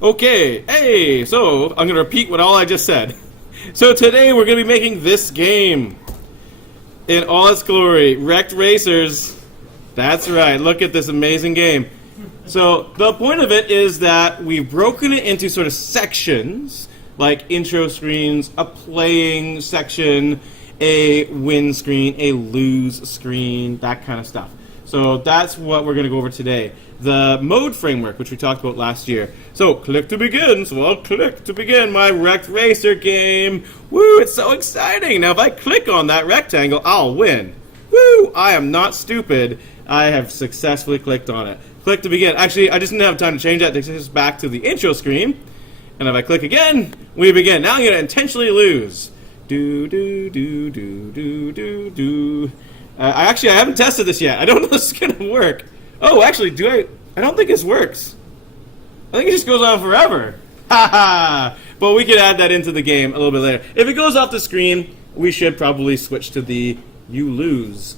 Okay, hey, so I'm going to repeat what all I just said. So today we're going to be making this game in all its glory, Wrecked Racers. That's right, look at this amazing game. So the point of it is that we've broken it into sort of sections, like intro screens, a playing section, a win screen, a lose screen, that kind of stuff. So that's what we're going to go over today. The mode framework, which we talked about last year. So click to begin. So I'll click to begin my Wrecked Racer game. Woo, it's so exciting. Now if I click on that rectangle, I'll win. Woo, I am not stupid. I have successfully clicked on it. Click to begin. Actually, I just didn't have time to change that. It takes us back to the intro screen. And if I click again, we begin. Now I'm going to intentionally lose. Do, do, do, do, do, do, do. I haven't tested this yet. I don't know if this is going to work. Oh, actually, I don't think this works. I think it just goes on forever. Ha ha! But we could add that into the game a little bit later. If it goes off the screen, we should probably switch to the you lose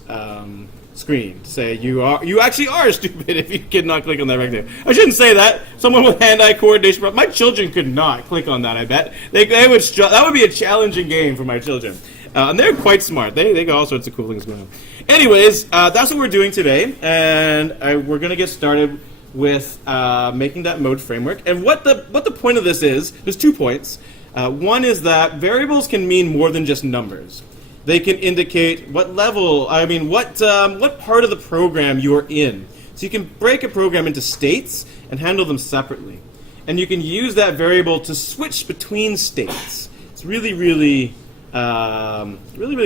screen. To say you actually are stupid if you cannot click on that rectangle. I shouldn't say that. Someone with hand-eye coordination. My children could not click on that, I bet. They would that would be a challenging game for my children. And they're quite smart. They got all sorts of cool things going on. Anyways, that's what we're doing today, and we're going to get started with making that mode framework. And what the point of this is, there's 2 points. One is that variables can mean more than just numbers. They can indicate what level, what part of the program you're in. So you can break a program into states and handle them separately. And you can use that variable to switch between states. It's really, really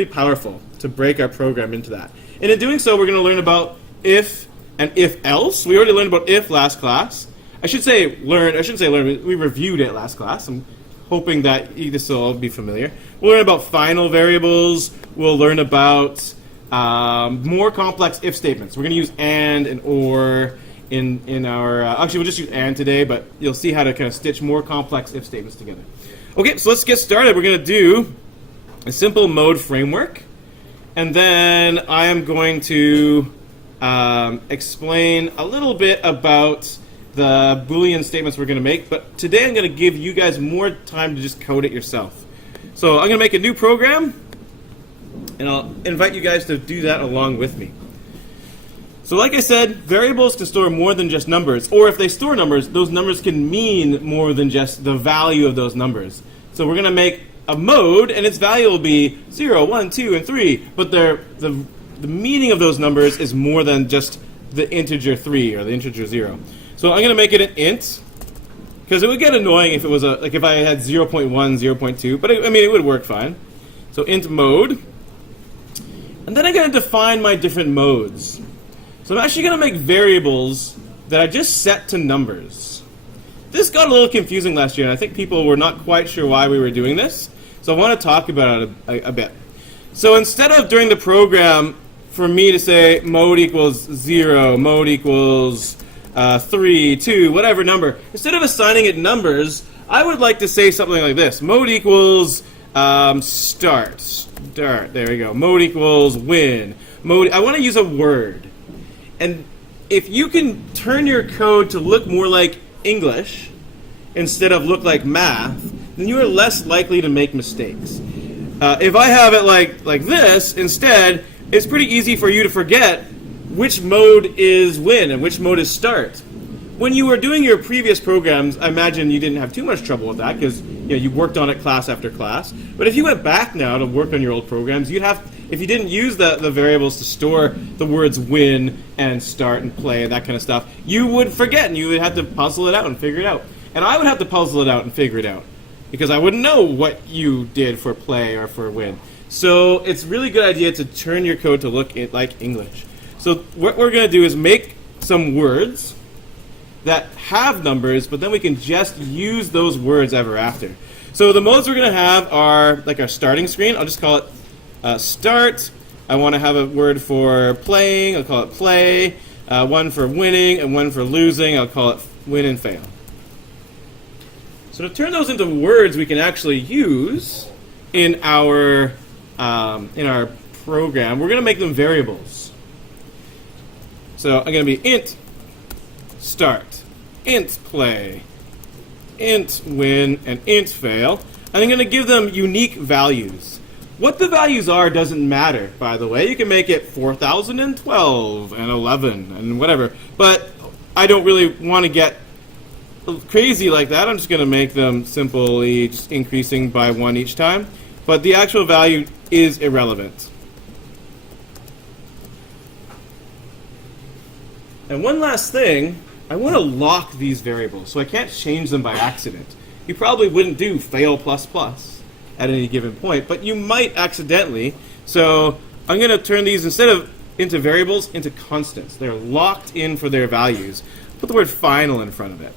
powerful to break our program into that. And in doing so, we're going to learn about if and if else. We already learned about if last class. I shouldn't say learn. We reviewed it last class. I'm hoping that this will all be familiar. We'll learn about final variables. We'll learn about more complex if statements. We're going to use and or in our... actually, we'll just use and today, but you'll see how to kind of stitch more complex if statements together. Okay, so let's get started. We're going to do a simple mode framework, and then I am going to explain a little bit about the Boolean statements we're going to make, but today I'm going to give you guys more time to just code it yourself. So I'm going to make a new program, and I'll invite you guys to do that along with me. So like I said, variables can store more than just numbers, or if they store numbers, those numbers can mean more than just the value of those numbers. So we're going to make a mode, and its value will be 0, 1, 2, and 3, but the meaning of those numbers is more than just the integer 3 or the integer 0. So I'm going to make it an int, because it would get annoying if it was if I had 0.1, 0.2, but it would work fine. So int mode, and then I'm going to define my different modes. So I'm actually going to make variables that I just set to numbers. This got a little confusing last year, and I think people were not quite sure why we were doing this. So I want to talk about it a bit. So instead of during the program for me to say mode equals 0, mode equals 3, 2, whatever number, instead of assigning it numbers, I would like to say something like this. Mode equals start. There we go. Mode equals win. Mode. I want to use a word. And if you can turn your code to look more like English instead of look like math, then you are less likely to make mistakes. If I have it like this instead, it's pretty easy for you to forget which mode is win and which mode is start. When you were doing your previous programs, I imagine you didn't have too much trouble with that because you worked on it class after class. But if you went back now to work on your old programs, you'd have, if you didn't use the variables to store the words win and start and play and that kind of stuff, you would forget and you would have to puzzle it out and figure it out. And I would have to puzzle it out and figure it out because I wouldn't know what you did for play or for win. So it's a really good idea to turn your code to look like English. So what we're going to do is make some words that have numbers, but then we can just use those words ever after. So the modes we're going to have are like our starting screen. I'll just call it start. I want to have a word for playing. I'll call it play. One for winning and one for losing. I'll call it win and fail. So to turn those into words we can actually use in our program, we're going to make them variables. So I'm going to be int start, int play, int win and int fail, and I'm going to give them unique values. What the values are doesn't matter, by the way. You can make it 4012 and 11 and whatever, but I don't really want to get crazy like that. I'm just going to make them simply just increasing by 1 each time, but the actual value is irrelevant. And one last thing, I want to lock these variables, so I can't change them by accident. You probably wouldn't do fail plus plus at any given point, but you might accidentally. So I'm going to turn these, instead of into variables, into constants. They're locked in for their values. Put the word final in front of it.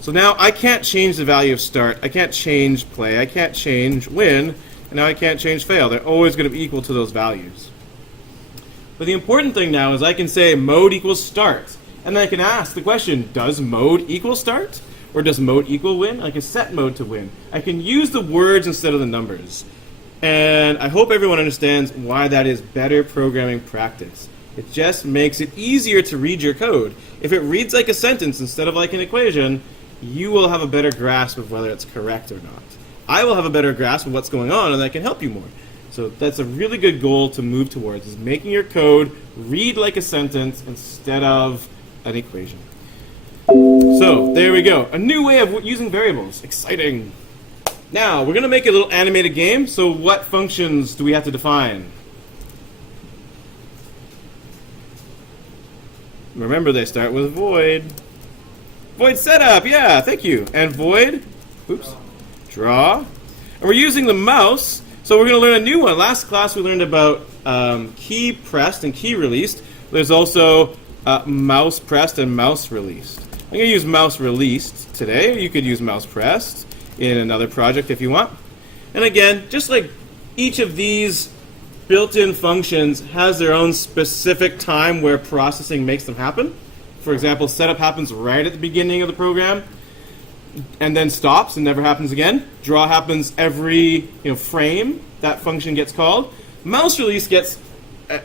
So now I can't change the value of start, I can't change play, I can't change win, and now I can't change fail. They're always going to be equal to those values. But the important thing now is I can say mode equals start. And then I can ask the question, does mode equal start? Or does mode equal win? I can set mode to win. I can use the words instead of the numbers. And I hope everyone understands why that is better programming practice. It just makes it easier to read your code. If it reads like a sentence instead of like an equation, you will have a better grasp of whether it's correct or not. I will have a better grasp of what's going on, and that can help you more. So that's a really good goal to move towards, is making your code read like a sentence instead of an equation. So there we go. A new way of using variables. Exciting. Now, we're going to make a little animated game. So what functions do we have to define? Remember, they start with void. Void setup, yeah, thank you. And void, draw. And we're using the mouse. So we're going to learn a new one. Last class we learned about key pressed and key released. There's also mouse pressed and mouse released. I'm going to use mouse released today. You could use mouse pressed in another project if you want. And again, just like each of these built-in functions has their own specific time where processing makes them happen. For example, setup happens right at the beginning of the program and then stops and never happens again. Draw happens every frame that function gets called. Mouse release gets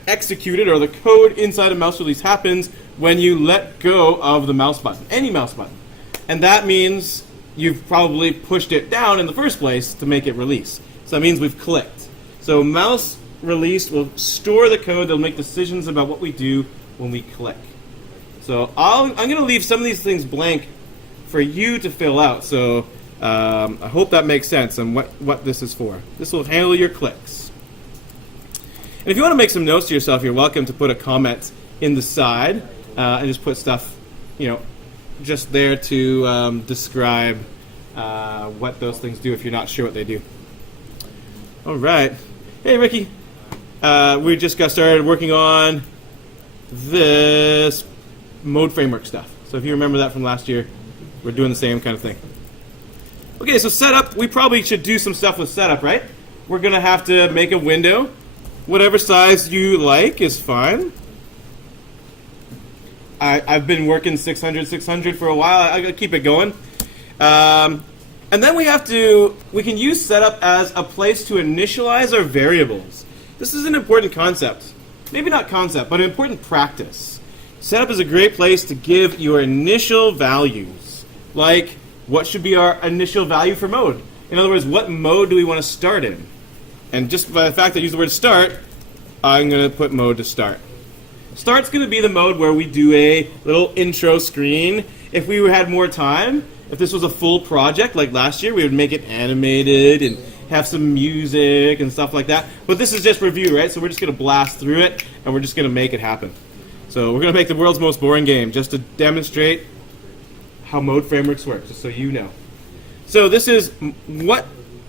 executed, or the code inside of mouse release happens when you let go of the mouse button, any mouse button. And that means you've probably pushed it down in the first place to make it release. So that means we've clicked. So mouse released will store the code that'll make decisions about what we do when we click. So I'm going to leave some of these things blank for you to fill out. So I hope that makes sense and what this is for. This will handle your clicks. And if you want to make some notes to yourself, you're welcome to put a comment in the side and just put stuff, just there to describe what those things do if you're not sure what they do. All right. Hey, Ricky. We just got started working on this mode framework stuff. So if you remember that from last year, we're doing the same kind of thing. Okay, so setup, we probably should do some stuff with setup, right? We're going to have to make a window. Whatever size you like is fine. I've been working 600 for a while. I gotta keep it going. And then we can use setup as a place to initialize our variables. This is an important concept. Maybe not concept, but an important practice. Setup is a great place to give your initial values. Like, what should be our initial value for mode? In other words, what mode do we want to start in? And just by the fact that I use the word start, I'm going to put mode to start. Start's going to be the mode where we do a little intro screen. If we had more time, if this was a full project like last year, we would make it animated and have some music and stuff like that. But this is just review, right? So we're just going to blast through it, and we're just going to make it happen. So we're going to make the world's most boring game just to demonstrate how mode frameworks work, just so you know. So this is what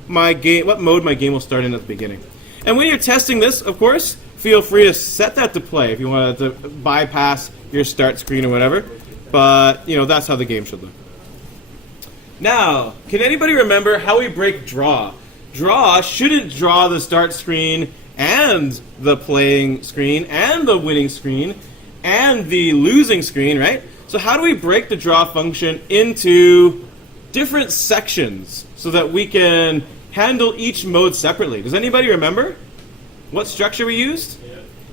mode my game will start in at the beginning. And when you're testing this, of course, feel free to set that to play if you want to bypass your start screen or whatever. But, that's how the game should look. Now, can anybody remember how we break draw? Draw shouldn't draw the start screen and the playing screen and the winning screen and the losing screen, right? So how do we break the draw function into different sections so that we can handle each mode separately? Does anybody remember what structure we used?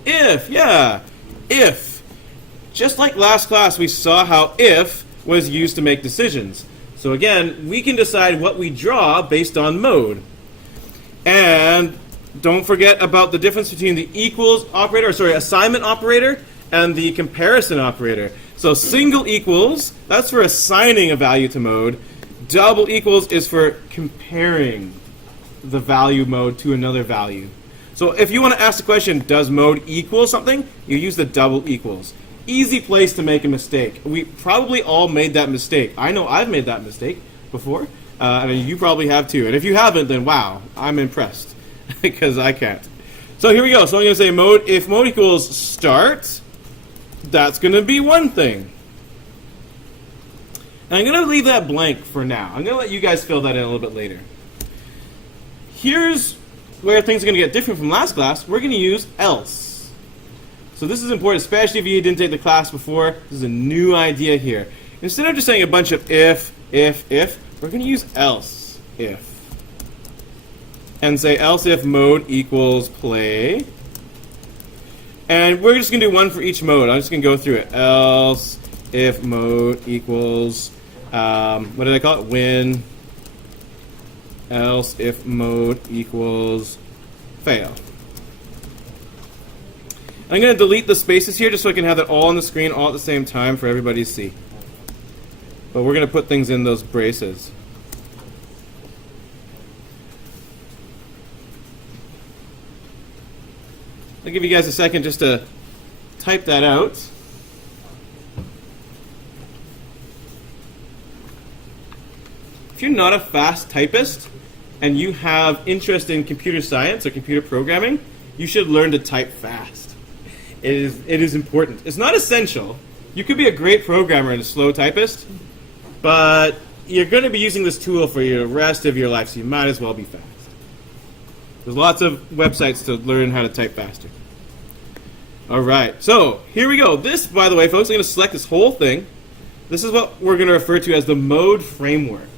If, yeah. If. Just like last class, we saw how if was used to make decisions. So again, we can decide what we draw based on mode. And don't forget about the difference between the equals operator, assignment operator, and the comparison operator. So single equals, that's for assigning a value to mode. Double equals is for comparing the value mode to another value. So if you want to ask the question, does mode equal something? You use the double equals. Easy place to make a mistake. We probably all made that mistake. I know I've made that mistake before, and you probably have too. And if you haven't, then wow, I'm impressed, because I can't. So here we go. So I'm going to say mode, if mode equals start, that's going to be one thing. And I'm going to leave that blank for now. I'm going to let you guys fill that in a little bit later. Here's where things are going to get different from last class. We're going to use else. So this is important, especially if you didn't take the class before. This is a new idea here. Instead of just saying a bunch of if, we're going to use else if. And say else if mode equals play. And we're just going to do one for each mode. I'm just going to go through it. Else if mode equals, what did I call it? Win. Else if mode equals fail. I'm going to delete the spaces here just so I can have that all on the screen all at the same time for everybody to see. But we're going to put things in those braces. I'll give you guys a second just to type that out. If you're not a fast typist and you have interest in computer science or computer programming, you should learn to type fast. It is important. It's not essential. You could be a great programmer and a slow typist, but you're going to be using this tool for the rest of your life, so you might as well be fast. There's lots of websites to learn how to type faster. All right, so here we go. This, by the way, folks, I'm going to select this whole thing. This is what we're going to refer to as the mode framework.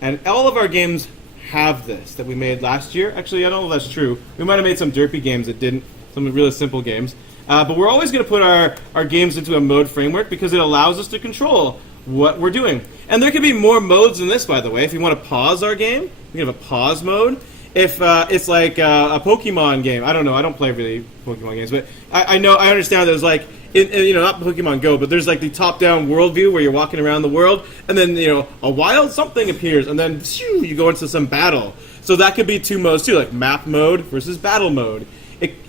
And all of our games have this that we made last year. Actually, I don't know if that's true. We might have made some derpy games that didn't. Some really simple games. But we're always going to put our games into a mode framework because it allows us to control what we're doing. And there can be more modes than this, by the way. If you want to pause our game, we can have a pause mode. If it's like a Pokemon game, I don't know, I don't play really Pokemon games, but I understand there's like, not Pokemon Go, but there's like the top-down world view where you're walking around the world, and then, a wild something appears, and then you go into some battle. So that could be two modes too, like map mode versus battle mode.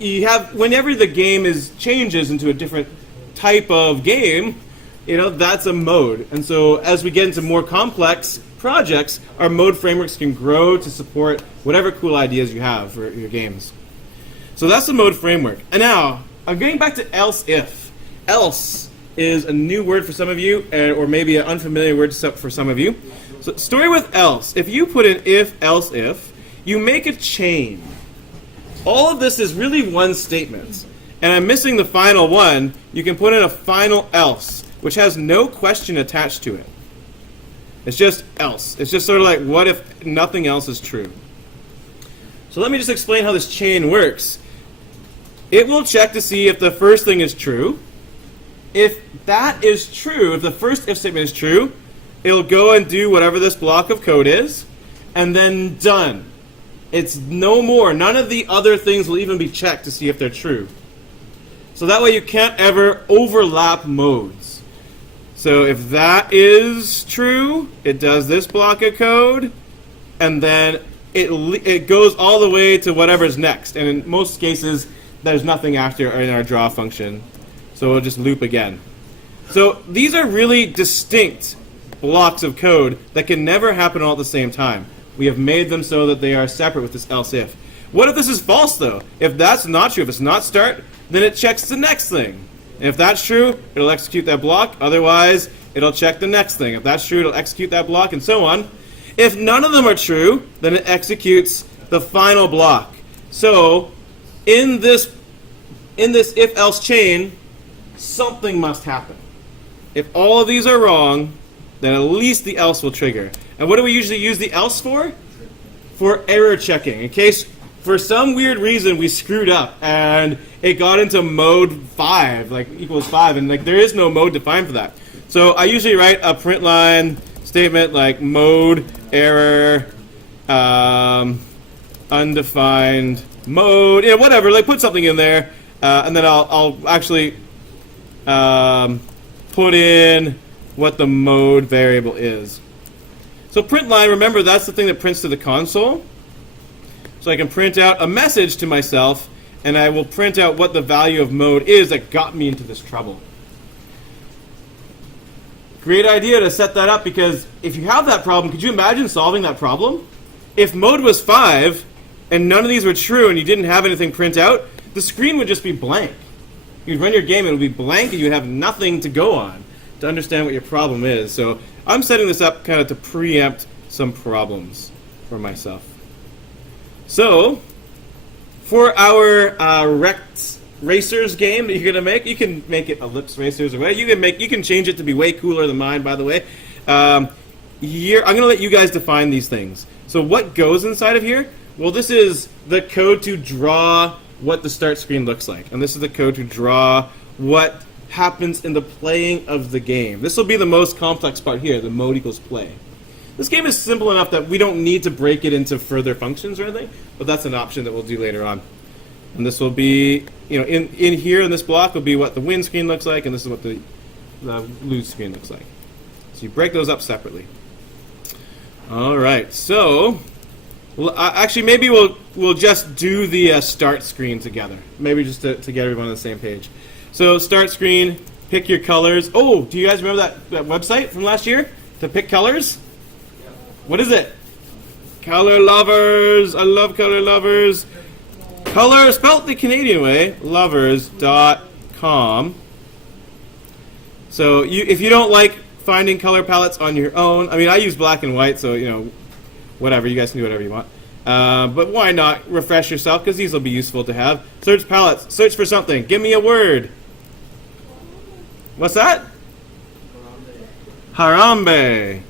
You have, whenever the game changes into a different type of game, that's a mode. And so as we get into more complex projects, our mode frameworks can grow to support whatever cool ideas you have for your games. So that's the mode framework. And now, I'm getting back to else if. Else is a new word for some of you, or maybe an unfamiliar word for some of you. So story with else. If you put in if, else, if, you make a chain. All of this is really one statement. And I'm missing the final one. You can put in a final else, which has no question attached to it. It's just else. It's just sort of like, what if nothing else is true? So let me just explain how this chain works. It will check to see if the first thing is true. If that is true, if the first if statement is true, it'll go and do whatever this block of code is, and then done. It's no more. None of the other things will even be checked to see if they're true. So that way you can't ever overlap modes. So if that is true, it does this block of code, and then it goes all the way to whatever's next. And in most cases, there's nothing after in our draw function. So it'll just loop again. So these are really distinct blocks of code that can never happen all at the same time. We have made them so that they are separate with this else if. What if this is false, though? If that's not true, if it's not start, then it checks the next thing. And if that's true, it'll execute that block. Otherwise, it'll check the next thing. If that's true, it'll execute that block, and so on. If none of them are true, then it executes the final block. So, in this if-else chain, something must happen. If all of these are wrong, then at least the else will trigger. And what do we usually use the else for? For error checking. In case, for some weird reason, we screwed up and it got into mode 5, like equals 5, and like there is no mode defined for that. So I usually write a print line statement like mode error, undefined mode, whatever. Like put something in there, and then I'll actually put in what the mode variable is. So print line, remember that's the thing that prints to the console. So I can print out a message to myself, and I will print out what the value of mode is that got me into this trouble. Great idea to set that up, because if you have that problem, could you imagine solving that problem? If mode was 5 and none of these were true and you didn't have anything print out, the screen would just be blank. You'd run your game, it would be blank, and you'd have nothing to go on to understand what your problem is. So I'm setting this up kind of to preempt some problems for myself. So for our rect racers game that you're going to make, you can make it ellipse racers or whatever. You can change it to be way cooler than mine, by the way. I'm going to let you guys define these things. So what goes inside of here? Well, this is the code to draw what the start screen looks like. And this is the code to draw what happens in the playing of the game. This will be the most complex part here, the mode equals play. This game is simple enough that we don't need to break it into further functions or anything, but that's an option that we'll do later on. And this will be, in here in this block will be what the win screen looks like, and this is what the lose screen looks like. So you break those up separately. All right, so actually maybe we'll just do the start screen together. Maybe just to get everyone on the same page. So start screen, pick your colors. Oh, do you guys remember that website from last year to pick colors? What is it? Color Lovers. I love Color Lovers. Color, spelt the Canadian way, lovers.com. So if you don't like finding color palettes on your own, I mean, I use black and white, so, whatever, you guys can do whatever you want. But why not refresh yourself, because these will be useful to have. Search palettes, search for something, give me a word. What's that? Harambe.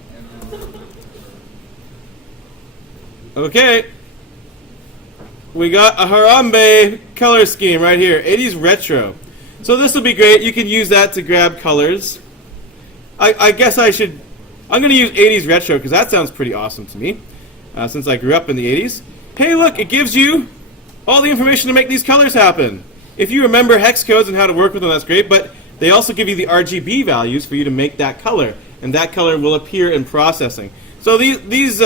Okay. We got a Harambe color scheme right here, 80s retro. So this will be great. You can use that to grab colors. I guess I'm going to use 80s retro because that sounds pretty awesome to me, since I grew up in the 80s. Hey, look, it gives you all the information to make these colors happen. If you remember hex codes and how to work with them, that's great, but they also give you the RGB values for you to make that color, and that color will appear in processing. So these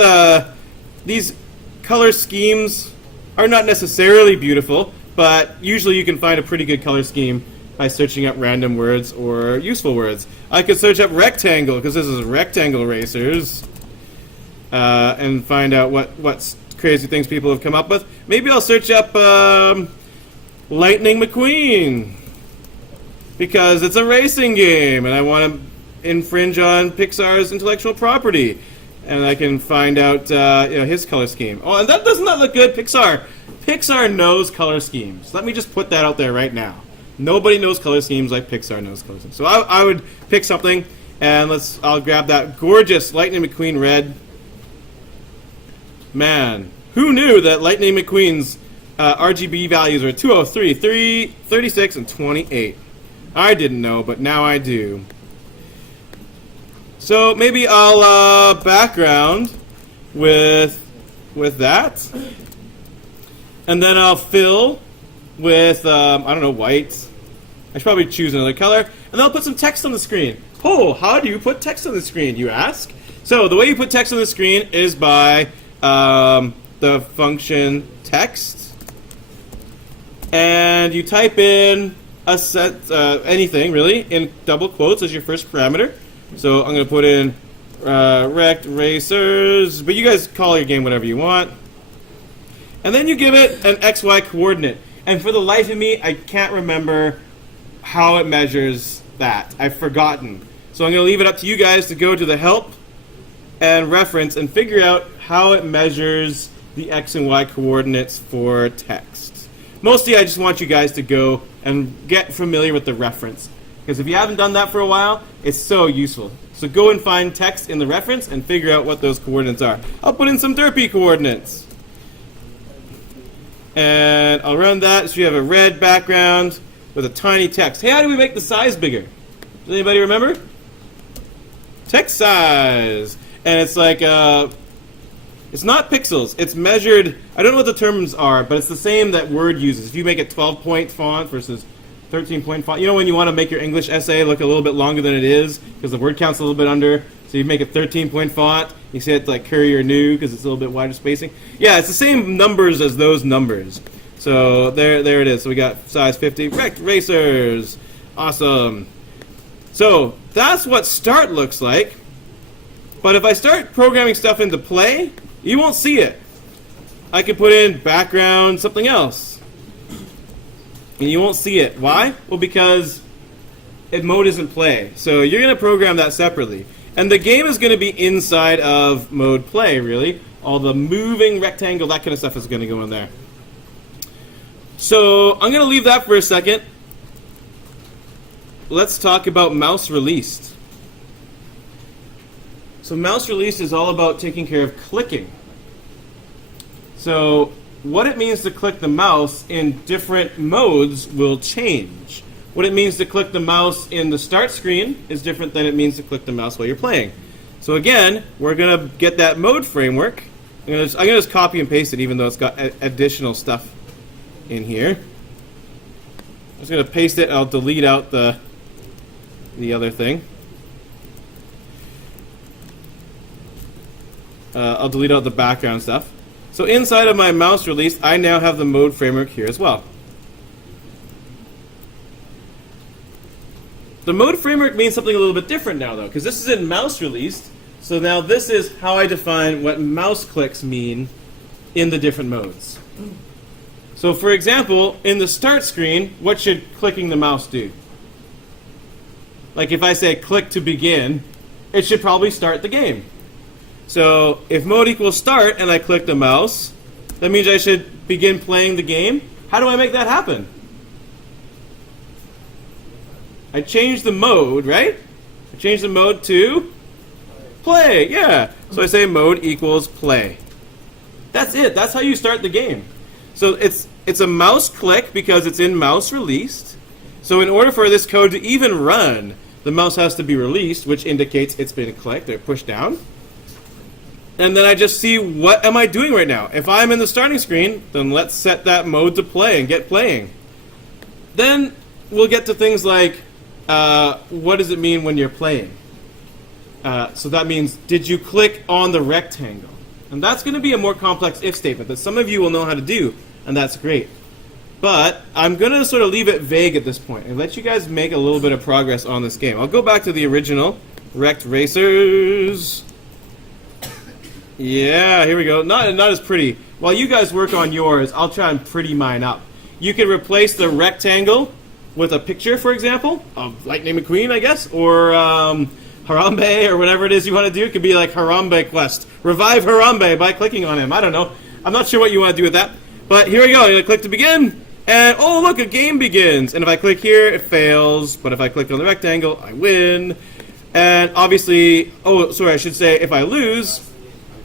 color schemes are not necessarily beautiful, but usually you can find a pretty good color scheme by searching up random words or useful words. I could search up rectangle, because this is rectangle racers, and find out what crazy things people have come up with. Maybe I'll search up Lightning McQueen, because it's a racing game, and I want to infringe on Pixar's intellectual property. And I can find out his color scheme. Oh, and doesn't that look good? Pixar knows color schemes. Let me just put that out there right now. Nobody knows color schemes like Pixar knows color schemes. So I would pick something, and I'll grab that gorgeous Lightning McQueen red. Man, who knew that Lightning McQueen's RGB values are 203, 3, 36, and 28? I didn't know, but now I do. So maybe I'll background with that, and then I'll fill with white. I should probably choose another color, and then I'll put some text on the screen. Oh, how do you put text on the screen, you ask? So the way you put text on the screen is by the function text, and you type in a set anything really in double quotes as your first parameter. So I'm going to put in rect racers, but you guys call your game whatever you want. And then you give it an XY coordinate. And for the life of me, I can't remember how it measures that. I've forgotten. So I'm going to leave it up to you guys to go to the help and reference and figure out how it measures the X and Y coordinates for text. Mostly I just want you guys to go and get familiar with the reference. Because if you haven't done that for a while, it's so useful. So go and find text in the reference and figure out what those coordinates are. I'll put in some derpy coordinates. And I'll run that. So you have a red background with a tiny text. Hey, how do we make the size bigger? Does anybody remember? Text size. and it's like it's not pixels. It's measured. I don't know what the terms are, but it's the same that Word uses. If you make a 12-point font versus 13-point font, you know when you want to make your English essay look a little bit longer than it is because the word count's a little bit under. So you make a 13-point font. You say it like Courier New because it's a little bit wider spacing. Yeah, it's the same numbers as those numbers. So there it is. So we got size 50 rect racers. Awesome. So that's what start looks like. But if I start programming stuff into play, you won't see it. I could put in background, something else. And you won't see it. Why? Well, because mode isn't play. So you're going to program that separately. And the game is going to be inside of mode play, really. All the moving rectangle, that kind of stuff is going to go in there. So I'm going to leave that for a second. Let's talk about mouse released. So mouse released is all about taking care of clicking. So what it means to click the mouse in different modes will change. What it means to click the mouse in the start screen is different than it means to click the mouse while you're playing. So again, we're going to get that mode framework. I'm going to just copy and paste it even though it's got additional stuff in here. I'm just going to paste it. I'll delete out the other thing. I'll delete out the background stuff. So inside of my mouse release, I now have the mode framework here as well. The mode framework means something a little bit different now, though, because this is in mouse released. So now this is how I define what mouse clicks mean in the different modes. So for example, in the start screen, what should clicking the mouse do? Like if I say click to begin, it should probably start the game. So if mode equals start and I click the mouse, that means I should begin playing the game. How do I make that happen? I change the mode, right? I change the mode to play, yeah. So I say mode equals play. That's it. That's how you start the game. So it's a mouse click because it's in mouse released. So in order for this code to even run, the mouse has to be released, which indicates it's been clicked or pushed down. And then I just see what am I doing right now. If I'm in the starting screen, then let's set that mode to play and get playing. Then we'll get to things like what does it mean when you're playing? So that means, did you click on the rectangle? And that's going to be a more complex if statement that some of you will know how to do, and that's great. But I'm going to sort of leave it vague at this point and let you guys make a little bit of progress on this game. I'll go back to the original Rect Racers. Yeah, here we go. Not as pretty. While you guys work on yours, I'll try and pretty mine up. You can replace the rectangle with a picture, for example, of Lightning McQueen, I guess, or Harambe, or whatever it is you want to do. It could be like Harambe Quest. Revive Harambe by clicking on him. I don't know. I'm not sure what you want to do with that. But here we go. I'm going to click to begin. And, oh, look, a game begins. And if I click here, it fails. But if I click on the rectangle, I win. And obviously, oh, sorry, I should say if I lose,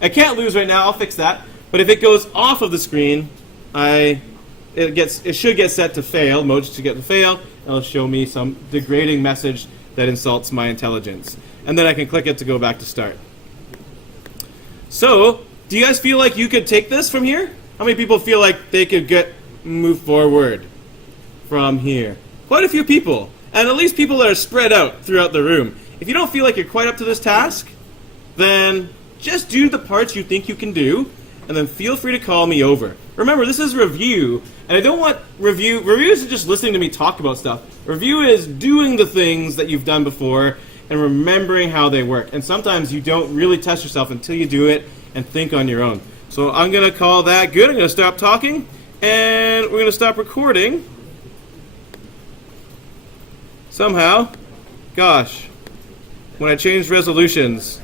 I can't lose right now. I'll fix that. But if it goes off of the screen, it should get set to fail. Mode should get to fail. And it'll show me some degrading message that insults my intelligence. And then I can click it to go back to start. So, do you guys feel like you could take this from here? How many people feel like they could move forward from here? Quite a few people. And at least people that are spread out throughout the room. If you don't feel like you're quite up to this task, then just do the parts you think you can do, and then feel free to call me over. Remember, this is review, and I don't want review. Review isn't just listening to me talk about stuff. Review is doing the things that you've done before and remembering how they work. And sometimes you don't really test yourself until you do it and think on your own. So I'm going to call that good. I'm going to stop talking, and we're going to stop recording. Somehow, gosh, when I change resolutions,